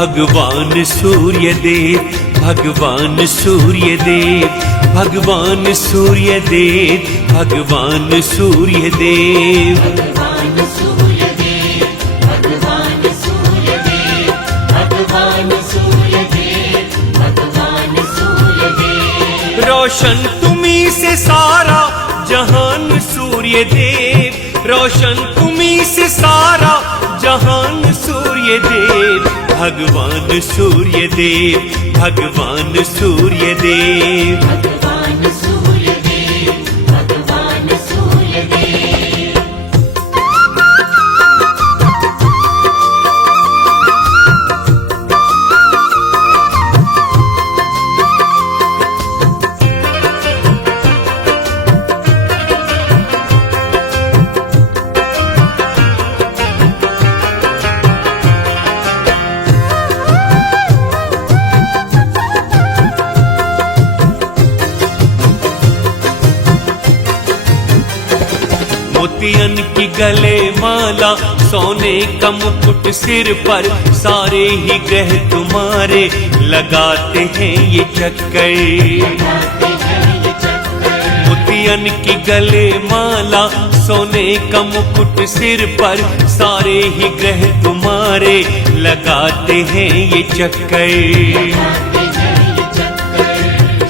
भगवान सूर्य देव, भगवान सूर्य देव, भगवान सूर्य देव, भगवान सूर्य देव। भगवान सूर्य देव, भगवान सूर्य देव, भगवान सूर्य देव, भगवान सूर्य देव। रोशन तुम्ही से सारा जहान सूर्य देव, रोशन तुम्ही से सारा जहान सूर्य देव। भगवान सूर्य देव, भगवान सूर्य देव, भगवान सूर्य देव, भगवान सूर्य देव। मोतियन की गले माला, सोने का मुकुट सिर पर, सारे ही ग्रह तुम्हारे लगाते हैं ये चक्कर। मोतियन की गले माला, सोने का मुकुट सिर पर, सारे ही ग्रह तुम्हारे लगाते हैं ये चक्कर।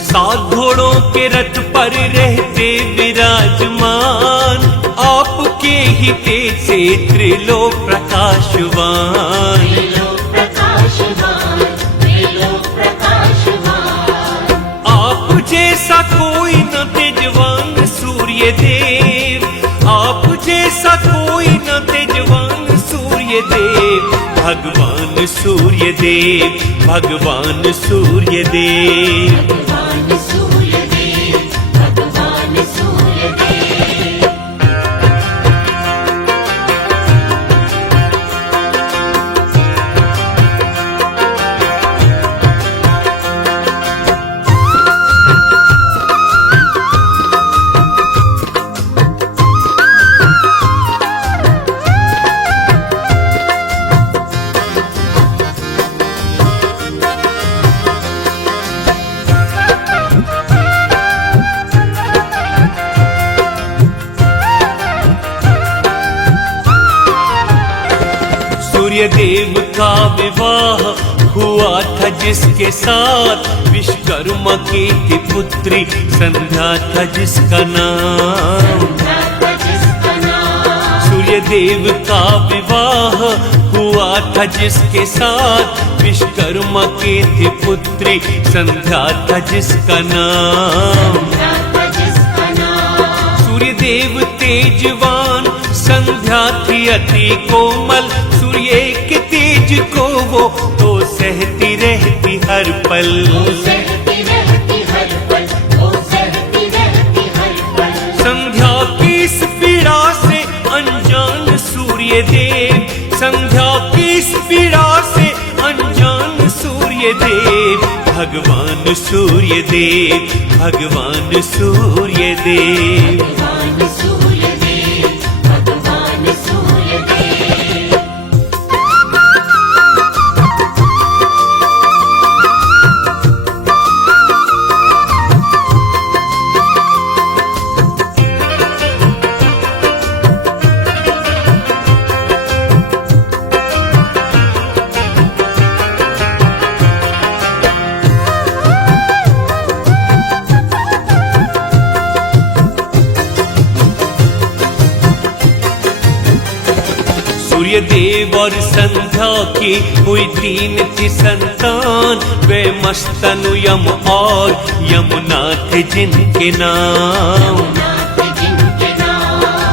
7 घोड़ों के रथ पर रहते विराजमान, आपके ही तेज से त्रिलोक प्रकाशवान। आप जैसा कोई न तेजवान सूर्य देव, आप जैसा कोई न तेजवान सूर्य देव। भगवान सूर्य देव, भगवान सूर्य देव, भगवान सूर्य देव, भगवान सूर्य देव। सूर्य देव का विवाह हुआ था जिसके साथ, विश्वकर्मा की थी पुत्री, संध्या था जिसका नाम। सूर्य देव का विवाह हुआ था जिसके साथ, विश्वकर्मा की थी पुत्री, संध्या था जिसका नाम। सूर्य देव तेजवान, संध्या थी अति कोमल, सूर्य के तेज को वो तो सहती रहती हर पल। संध्या की इस पीड़ा से अनजान सूर्य देव, संध्या की इस पीड़ा से अनजान सूर्य देव। भगवान सूर्य देव, भगवान सूर्य देव, भगवान सूर्य देव, भगवान सूर्य देव। सूर्य देव और संध्या की हुई 3 थी संतान, वे मस्तनु यम और यमुना थे जिनके नाम।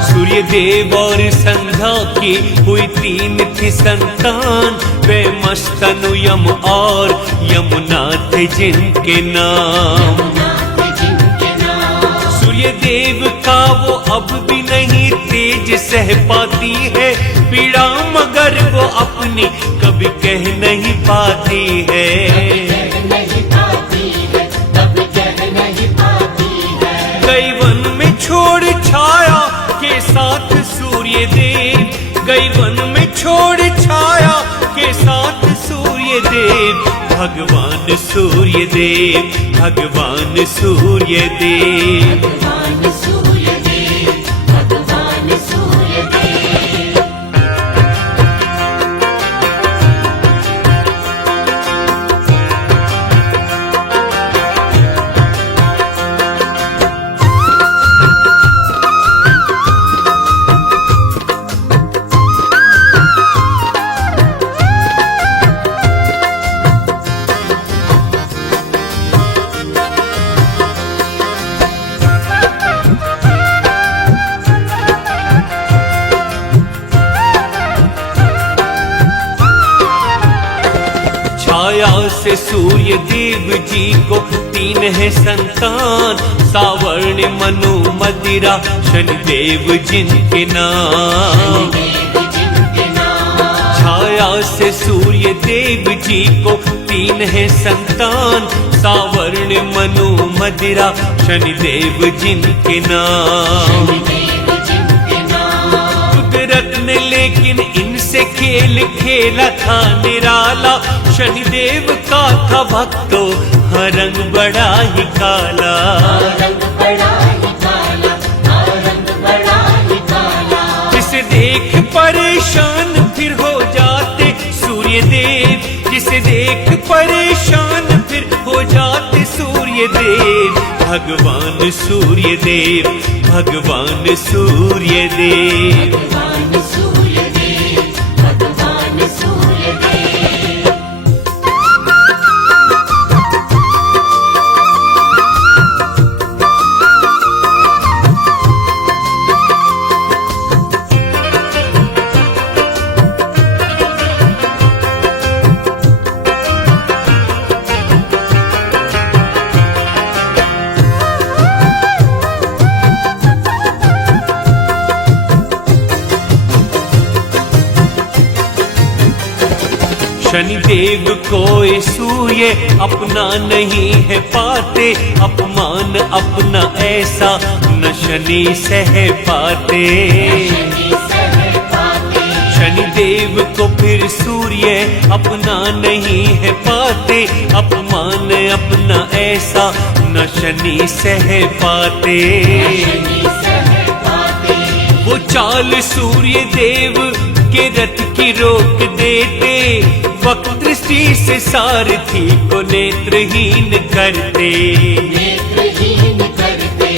सूर्य देव और संध्या की हुई 3 थी संतान, वे मस्तनु यम और यमुना थे जिनके नाम। सूर्य देव का वो अब भी नहीं तेज सह पाती है पीड़ा, मगर वो अपनी कभी कह नहीं पाती है। गई वन में छोड़ छाया के साथ सूर्य देव, गई वन में छोड़ छाया के साथ सूर्य सूर्य देव, भगवान सूर्य देव, भगवान सूर्य देव। भगवान सूर्य देव, भगवान सूर्य देव। छाया से सूर्य देव जी को तीन है संतान, सावर्ण मनु मदिरा शनिदेव जिनके नाम। देव जिनके नाम। छाया से सूर्य देव जी को तीन है संतान, सावर्ण मनु मदिरा शनिदेव जिनके नाम। देव जिनके नाम। कुदरत ने लेकिन इनसे खेल खेला था निराला, शनिदेव का था भक्तों हाँ रंग बड़ा ही काला। रंग बड़ा ही काला, रंग बड़ा ही काला। जिसे देख परेशान फिर हो जाते सूर्य देव, जिसे देख परेशान फिर हो जाते सूर्य देव। भगवान सूर्य देव, भगवान सूर्य देव। भगवान सूर्य देव, भगवान सूर्य देव। शनिदेव कोई सूर्य अपना नहीं है पाते, अपमान अपना ऐसा न शनि सह पाते। शनिदेव को फिर सूर्य अपना नहीं है पाते, अपमान अपना ऐसा न शनि सह पाते। वो चाल सूर्य देव के रथ की रोक देते, वक्त दृष्टि से सारथी को नेत्रहीन करते। नेत्रहीन करते,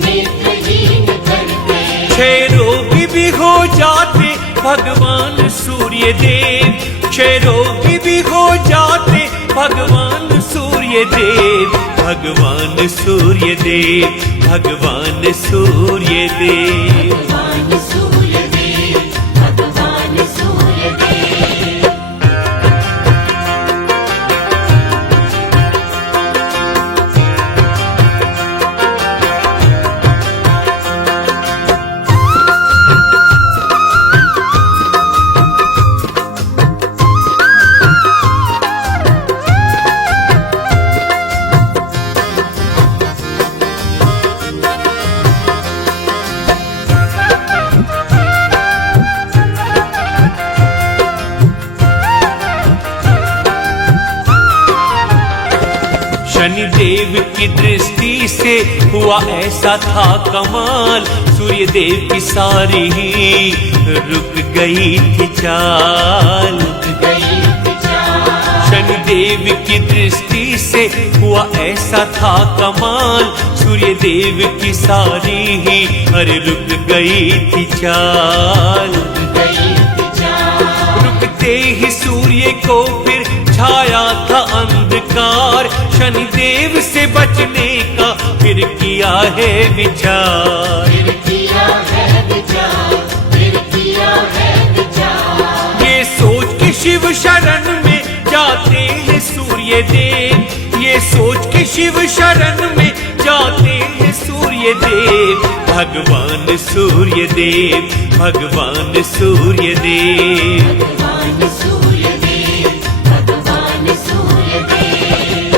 नेत्रहीन करते। क्षय रोगी भी हो जाते भगवान सूर्य देव, क्षय रोगी भी हो जाते भगवान सूर्य देव। भगवान सूर्य देव, भगवान सूर्य देव। भगवान सूर्य देव, भगवान सूर्य देव। शनिदेव की दृष्टि से हुआ ऐसा था कमाल, सूर्य देव की सारी ही रुक गई थी चाल। शनिदेव की दृष्टि से हुआ ऐसा था कमाल, सूर्य देव की सारी ही अरे रुक गई थी चाल। रुकते ही सूर्य को फिर छाया था अंधकार, शनिदेव से बचने का फिर किया है विचार। फिर किया है विचार, फिर किया है विचार। ये सोच के शिव शरण में जाते हैं सूर्य देव, ये सोच के शिव शरण में जाते हैं सूर्य देव। भगवान सूर्य देव, भगवान सूर्य देव। भगवान सूर्य देव, भगवान सूर्य देव।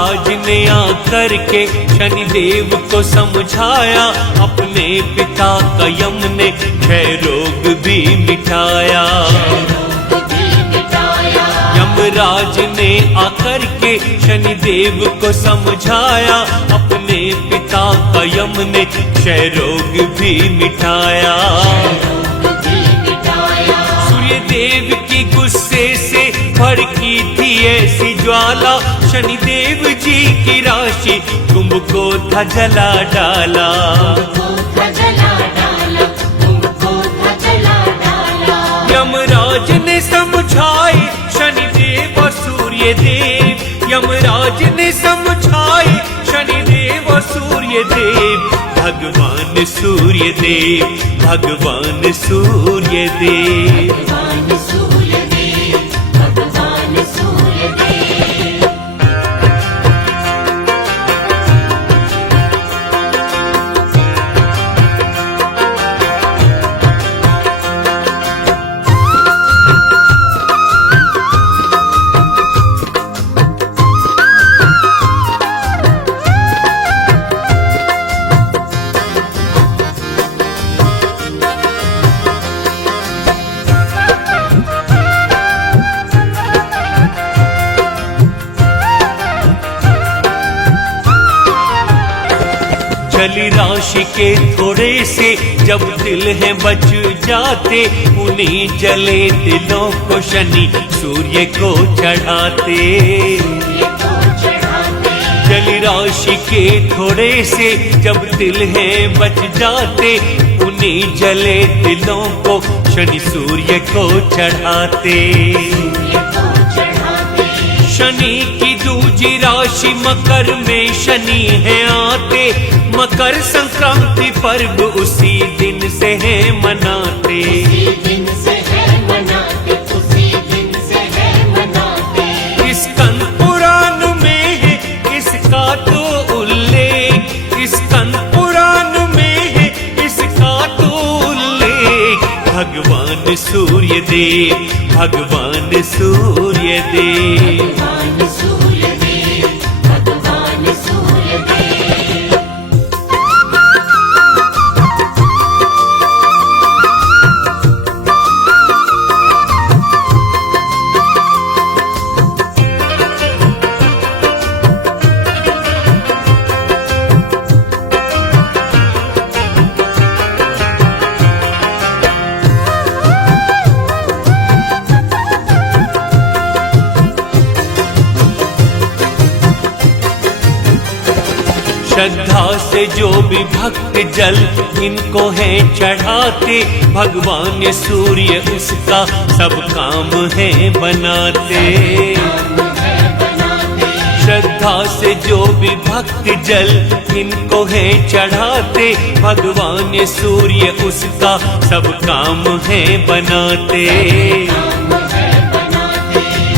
यमराज ने आकर के शनिदेव को समझाया, अपने पिता का यम ने क्षय रोग भी मिटाया। यमराज ने आकर के शनिदेव को समझाया, अपने पिता का यम ने क्षय रोग भी मिटाया। सूर्यदेव की गुस्से से भड़की थी ऐसी ज्वाला, शनिदेव जी की राशि कुंभ को था जला डाला। यमराज ने समझाई शनिदेव और सूर्यदेव, यमराज ने समझाई शनिदेव और सूर्यदेव, भगवान सूर्यदेव, भगवान सूर्यदेव, भगवान सूर्यदेव, भगवान सूर्यदेव। जल राशि के थोड़े से जब दिल है बच जाते, उन्हीं जले दिलों को शनि सूर्य को चढ़ाते। जल राशि के थोड़े से जब दिल है बच जाते, उन्हीं जले दिलों को शनि सूर्य को चढ़ाते। शनि की दूजी राशि मकर में शनि है आते, मकर संक्रांति पर्व उसी दिन से है मनाते। उसी दिन से है मनाते, उसी दिन से है मनाते। इस स्कंद पुराण में है इसका तो उल्लेख, इस स्कंद पुराण में है इसका तो उल्लेख। भगवान सूर्यदेव, भगवान सूर्यदेव, भगवान सूर्यदेव, भगवान सूर्यदेव। श्रद्धा से जो भी भक्त जल इनको है चढ़ाते, भगवान सूर्य उसका सब काम है बनाते। श्रद्धा से जो भी भक्त जल इनको है चढ़ाते, भगवान सूर्य उसका सब काम है बनाते।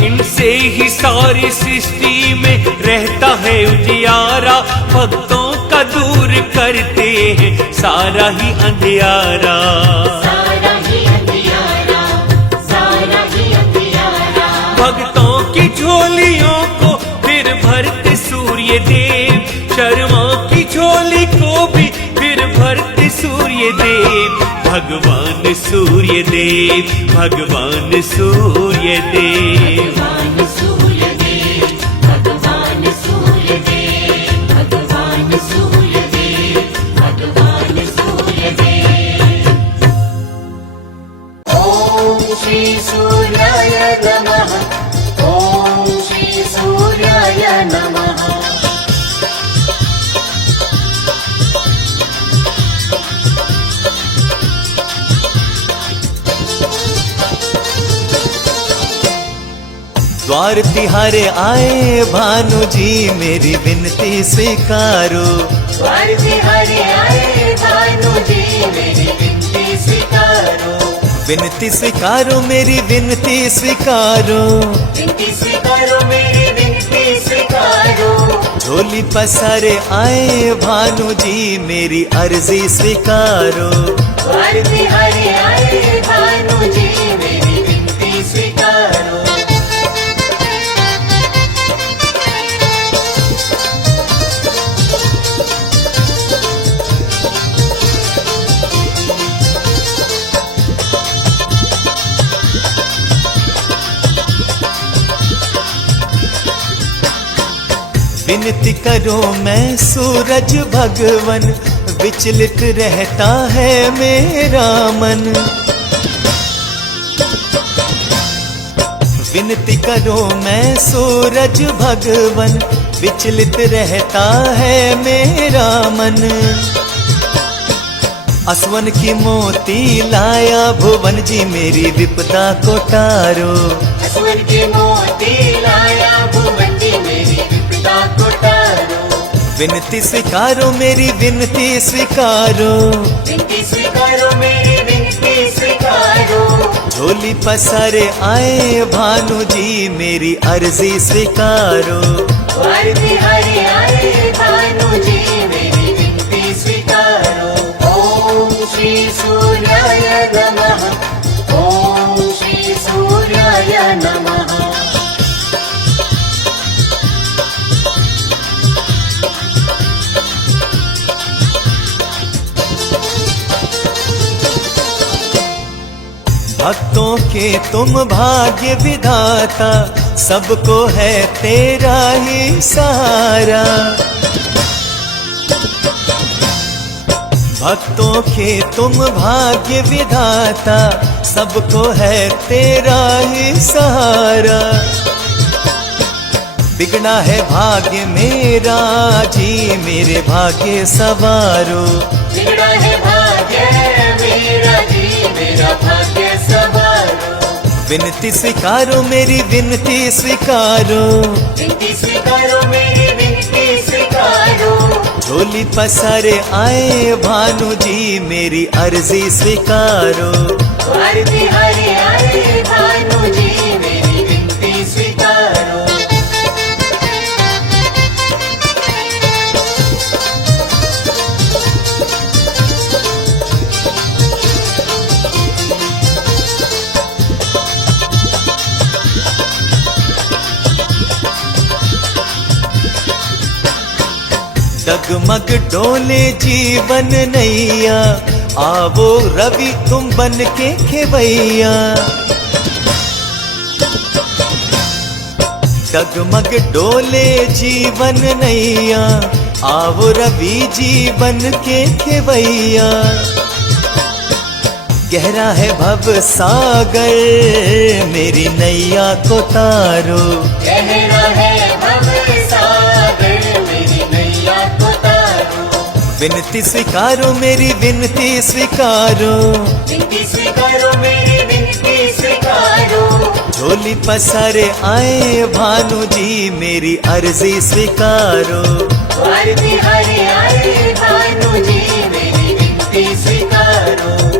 इनसे ही सारी सृष्टि में रहता है उजियारा, भक्तों का दूर करते हैं सारा ही अंधियारा। सारा ही अंधियारा, सारा ही अंधियारा। भक्तों की झोलियों को फिर भरते सूर्यदेव, शर्मा की झोली को भी फिर भरते सूर्यदेव। भगवान सूर्यदेव, भगवान सूर्यदेव, भगवान सूर्यदेव, भगवान सूर्यदेव, भगवान सूर्यदेव, भगवान सूर्यदेव। ओम श्री सूर्याय नमः, ओम श्री सूर्याय नमः। द्वार तिहारे आए भानु जी मेरी विनती स्वीकारो। द्वार तिहारे आए भानु जी मेरी विनती स्वीकारो। विनती स्वीकारो मेरी विनती स्वीकारो। विनती स्वीकारो मेरी विनती स्वीकारो। झोली पसारे आए भानु जी मेरी अर्जी स्वीकारो। द्वार तिहारे आए भानु जी मेरी विनती स्वीकारो। विनती करो मैं सूरज भगवन, विचलित रहता है मेरा मन। विनती करो मैं सूरज भगवन, विचलित रहता है मेरा मन। असवन की मोती लाया भुवन जी, मेरी विपदा को टारो। असुर की मोती लाया भुवन जी, मेरी विपदा को टारो। विनती स्वीकारो मेरी विनती स्वीकारो, विनती स्वीकारो मेरी विनती स्वीकारो। झोली पसारे आए भानु जी, मेरी अर्जी स्वीकारो। आरती हरि आए भानु जी, मेरी विनती स्वीकारो। ओम श्री सूर्याय नमः, ओम श्री सूर्याय नमः। भक्तों के तुम भाग्य विधाता, सबको है तेरा ही सहारा। भक्तों के तुम भाग्य विधाता, सबको है तेरा ही सहारा। बिगड़ा है भाग्य मेरा जी, मेरे भाग्य सवारो। बिगड़ा है भाग्य मेरा जी, मेरा भाग्य सवारो। विनती स्वीकारो मेरी विनती स्वीकारो, विनती स्वीकारो मेरी विनती स्वीकारो। झोली पसारे आए भानु जी, मेरी अर्जी स्वीकारो। आरती हरि आए भानु जी, मेरी विनती स्वीकारो। डगमग डोले जीवन नैया, आवो रवि तुम बन के खेवैया। डगमग डोले जीवन नैया, आवो रवि जी बन के खेवैया। गहरा है भव सागर, मेरी नैया को तारो। गहरा है भव सागर, मेरी नैया को तारो। विनती स्वीकारो मेरी विनती स्वीकारो, विनती स्वीकारो मेरी विनती स्वीकारो। झोली पसारे आए भानु जी, मेरी अर्जी स्वीकारो। आरती हरि आए भानु जी, मेरी विनती स्वीकारो।